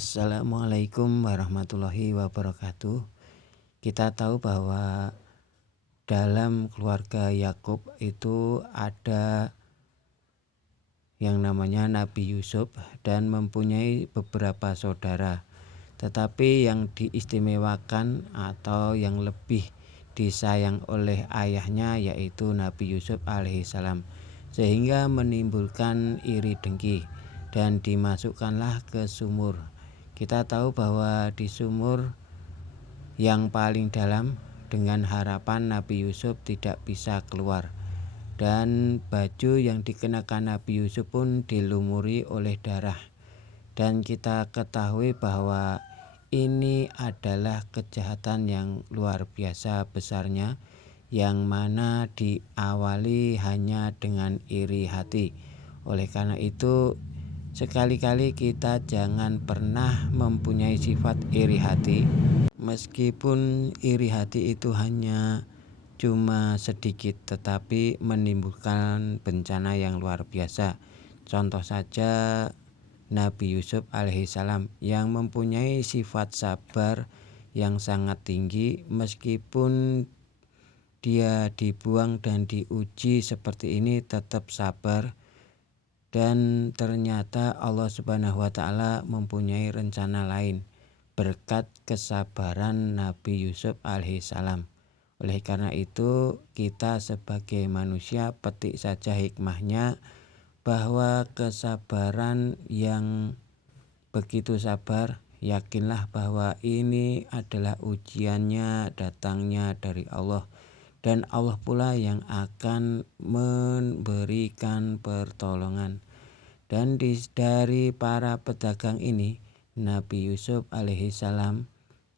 Assalamualaikum warahmatullahi wabarakatuh. Kita tahu bahwa dalam keluarga Yakub itu ada yang namanya Nabi Yusuf dan mempunyai beberapa saudara. Tetapi yang diistimewakan atau yang lebih disayang oleh ayahnya yaitu Nabi Yusuf alaihissalam, sehingga menimbulkan iri dengki dan dimasukkanlah ke sumur. Kita tahu bahwa di sumur yang paling dalam dengan harapan Nabi Yusuf tidak bisa keluar, dan baju yang dikenakan Nabi Yusuf pun dilumuri oleh darah. Dan kita ketahui bahwa ini adalah kejahatan yang luar biasa besarnya, yang mana diawali hanya dengan iri hati. Oleh karena itu, sekali-kali kita jangan pernah mempunyai sifat iri hati, meskipun iri hati itu hanya cuma sedikit tetapi menimbulkan bencana yang luar biasa. Contoh saja Nabi Yusuf alaihissalam yang mempunyai sifat sabar yang sangat tinggi, meskipun dia dibuang dan diuji seperti ini tetap sabar. Dan ternyata Allah Subhanahu wa Ta'ala mempunyai rencana lain berkat kesabaran Nabi Yusuf alaihissalam. Oleh karena itu, kita sebagai manusia petik saja hikmahnya, bahwa kesabaran yang begitu sabar, yakinlah bahwa ini adalah ujiannya datangnya dari Allah, dan Allah pula yang akan memberikan pertolongan. Dan dari para pedagang ini, Nabi Yusuf alaihissalam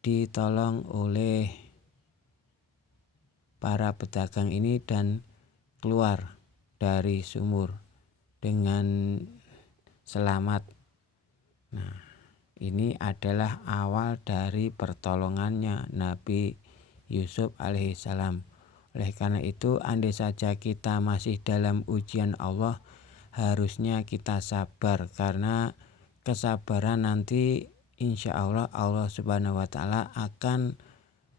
ditolong oleh para pedagang ini dan keluar dari sumur dengan selamat. Nah, ini adalah awal dari pertolongannya Nabi Yusuf alaihissalam. Oleh karena itu, andai saja kita masih dalam ujian Allah, harusnya kita sabar, karena kesabaran nanti insya Allah Subhanahu wa Ta'ala akan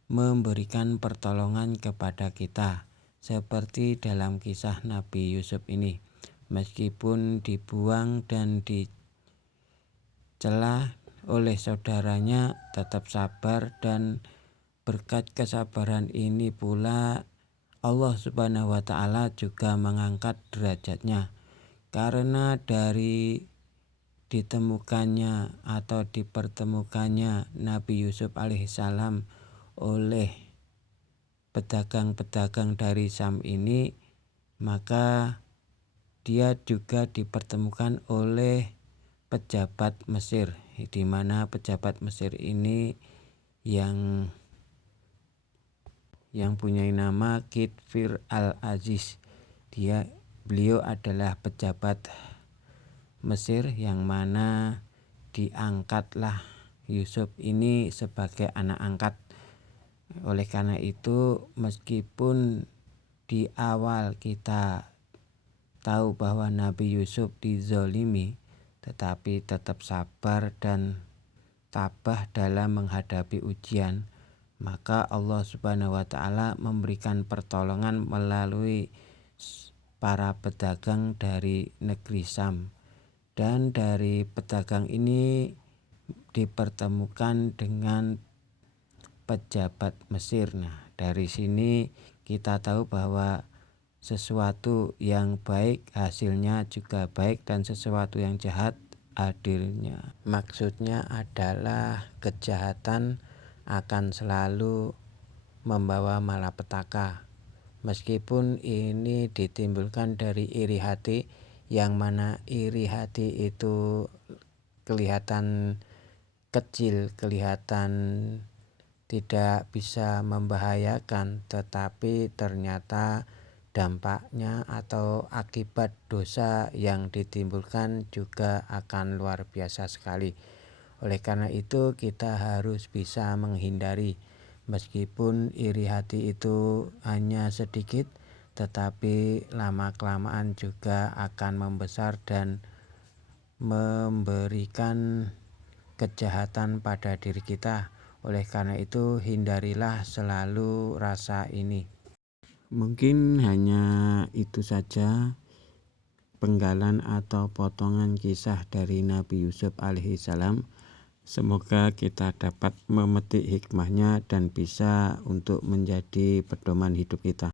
memberikan pertolongan kepada kita. Seperti dalam kisah Nabi Yusuf ini, meskipun dibuang dan dicela oleh saudaranya, tetap sabar, dan berkat kesabaran ini pula Allah Subhanahu wa Ta'ala juga mengangkat derajatnya, karena dari ditemukannya atau dipertemukannya Nabi Yusuf alaihissalam oleh pedagang-pedagang dari Syam ini, maka dia juga dipertemukan oleh pejabat Mesir, di mana pejabat Mesir ini yang punya nama Kitfir al-Aziz. Beliau adalah pejabat Mesir yang mana diangkatlah Yusuf ini sebagai anak angkat. Oleh karena itu, meskipun di awal kita tahu bahwa Nabi Yusuf dizolimi, tetapi tetap sabar dan tabah dalam menghadapi ujian, maka Allah Subhanahu wa Ta'ala memberikan pertolongan melalui para pedagang dari negeri Syam. Dan dari pedagang ini dipertemukan dengan pejabat Mesir. Nah, dari sini kita tahu bahwa sesuatu yang baik hasilnya juga baik, dan sesuatu yang jahat adilnya. Maksudnya adalah kejahatan akan selalu membawa malapetaka, meskipun ini ditimbulkan dari iri hati, yang mana iri hati itu kelihatan kecil, kelihatan tidak bisa membahayakan, tetapi ternyata dampaknya atau akibat dosa yang ditimbulkan juga akan luar biasa sekali. Oleh karena itu, kita harus bisa menghindari, meskipun iri hati itu hanya sedikit, tetapi lama-kelamaan juga akan membesar dan memberikan kejahatan pada diri kita. Oleh karena itu, hindarilah selalu rasa ini. Mungkin hanya itu saja penggalan atau potongan kisah dari Nabi Yusuf alaihissalam. Semoga kita dapat memetik hikmahnya dan bisa untuk menjadi pedoman hidup kita.